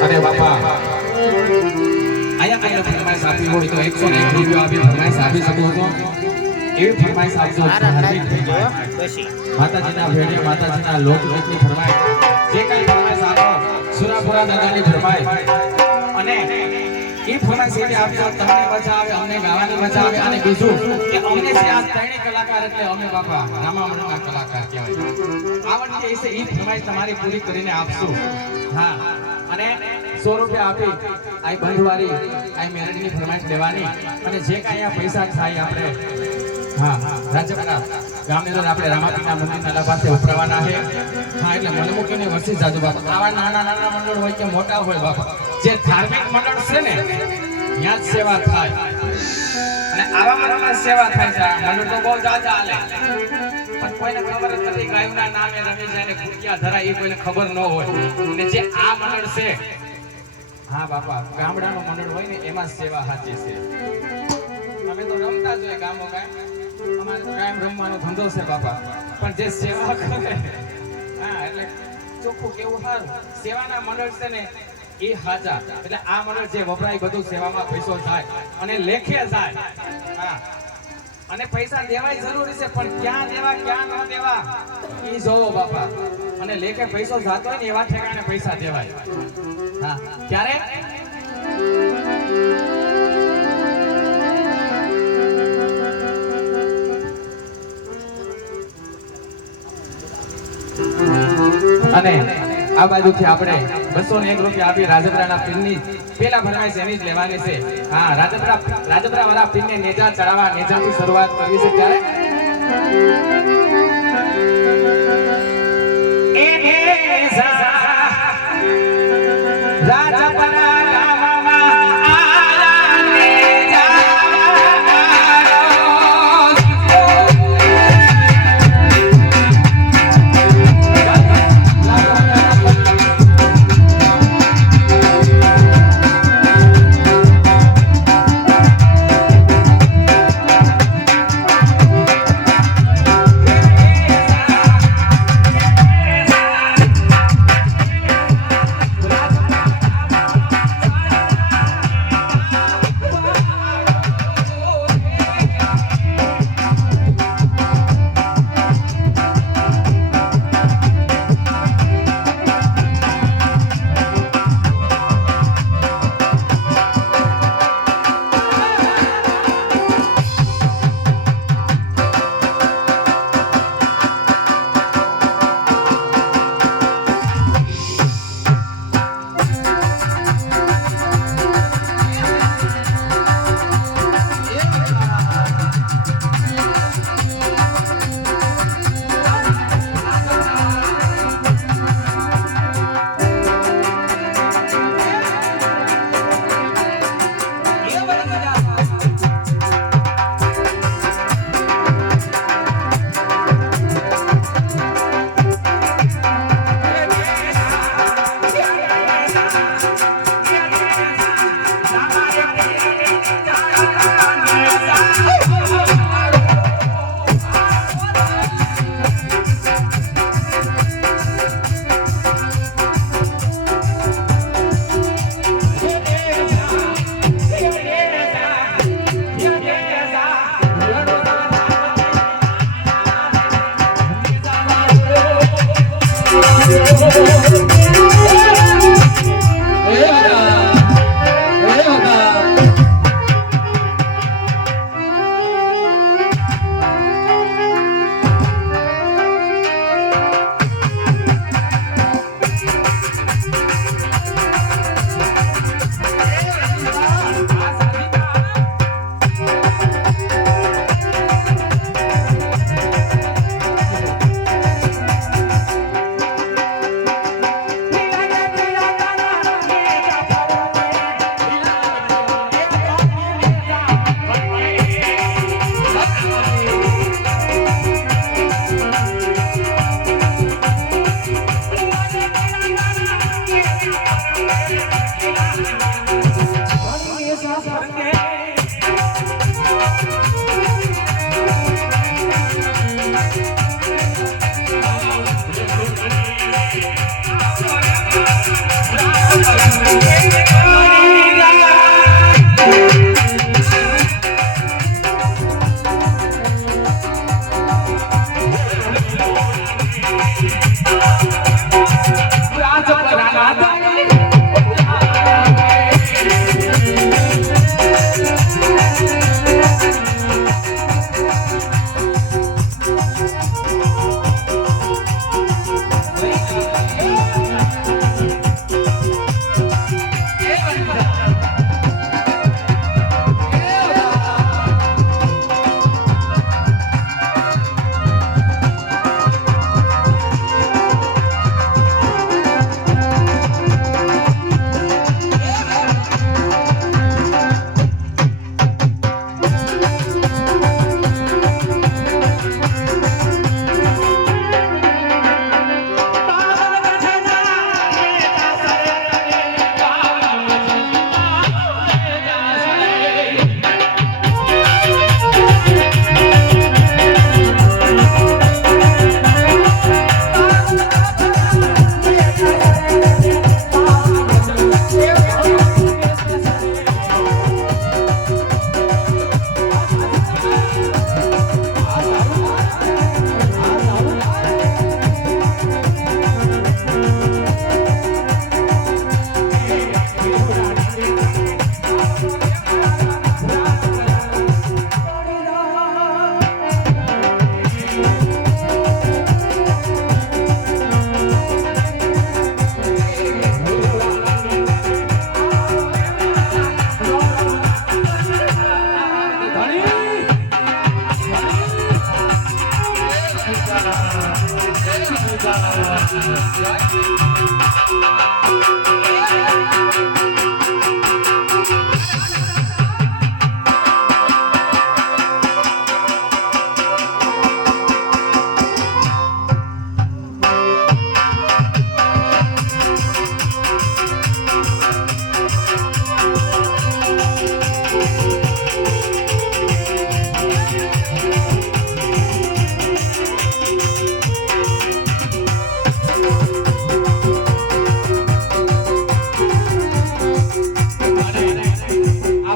અરે બાપા આયા કઈ ફરમાઈશ આપી હોય તો 101 રૂપિયા આપી ફરમાઈશ આપી શકો છો એવી ફરમાઈશ આપજો માતાજીના ભેડે માતાજીના લોકગીતની ફરમાઈશ જે કઈ ફરમાઈશ આપો સુરાપુરા દાદાની ફરમાઈશ અને એ ફરમાઈશ એવી આપજો તમને મજા આવે અમને ગાવાની મજા આવે અને બીજું કે અમને જે આ ત્રણેય કલાકાર એટલે અમે બાપા રામામણના કલાકાર કહેવાય આવડતી હશે એ ફરમાઈશ તમારી પૂરી કરીને આપશું હા અને 100 રૂપિયા આપી આ બંધવારી આ મેરડીની ફરમાઈશ લેવાની અને જે કાંઈ આ પૈસા થાય આપણે હા રાજપરા ગામની અંદર આપણે રામાપીરના મંદિરના પાસે ઉતરવાના છે હા એટલે મનમુકીને વર્ષી જાજો બાપા આવા નાના નાના મંડળ હોય કે મોટા હોય બાપા જે ધાર્મિક મંડળ છે ને ત્યાં જ સેવા થાય અને આવા મંડળમાં સેવા થાય છે મંડળ તો બહુ જાજા હાલે પણ કોઈને ખબર જ નથી ગાયના નામે રમી જાય ને કુટિયા ધરાય એ કોઈને ખબર ન હોય ને જે આ મંડળ છે હા બાપા ગામડાનું મંડળ હોય ને એમાં સેવા સાચી છે અમે તો રમતા જ હોય ગામો ગામ અમારે તો કાયમ રમવાનો ધંધો છે બાપા પણ જે સેવા કરે હા એટલે ચોખ્ખું કેવું સારું સેવાના મંડળ છે ને એ હાચા એટલે આ મંડળ જે વપરાય બધું સેવામાં પૈસો જાય અને લેખે જાય હા અને પૈસા દેવાય જરૂરી છે પણ ક્યાં દેવા ક્યાં ન દેવા ઈ જોવો બાપા અને લેકે પૈસો જાતો હોય ને એવા ઠેકાણે પૈસા દેવાય. હા, ત્યારે અને આ બાજુથી આપણે 201 રૂપિયા આપી રાજપરાના પીરની પેલા ફરમાઈશ એની જ લેવાની છે. હા, રાજપરા વાળા પીરને નેજા ચડાવવા, નેજાથી શરૂઆત કરવી છે. ત્યારે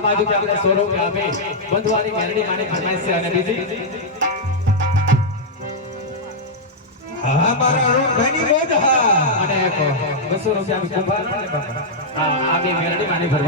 બાજુ કે આપણે સોરો કે આપે બંધવાળી મેરડી માની ફરમાઈશ છે અને બીજી હા મારા અરુણભાઈની મોજ હા અને 200 રૂપિયા કુંભાર હા આ બે મેરડી માની ફરમાઈશ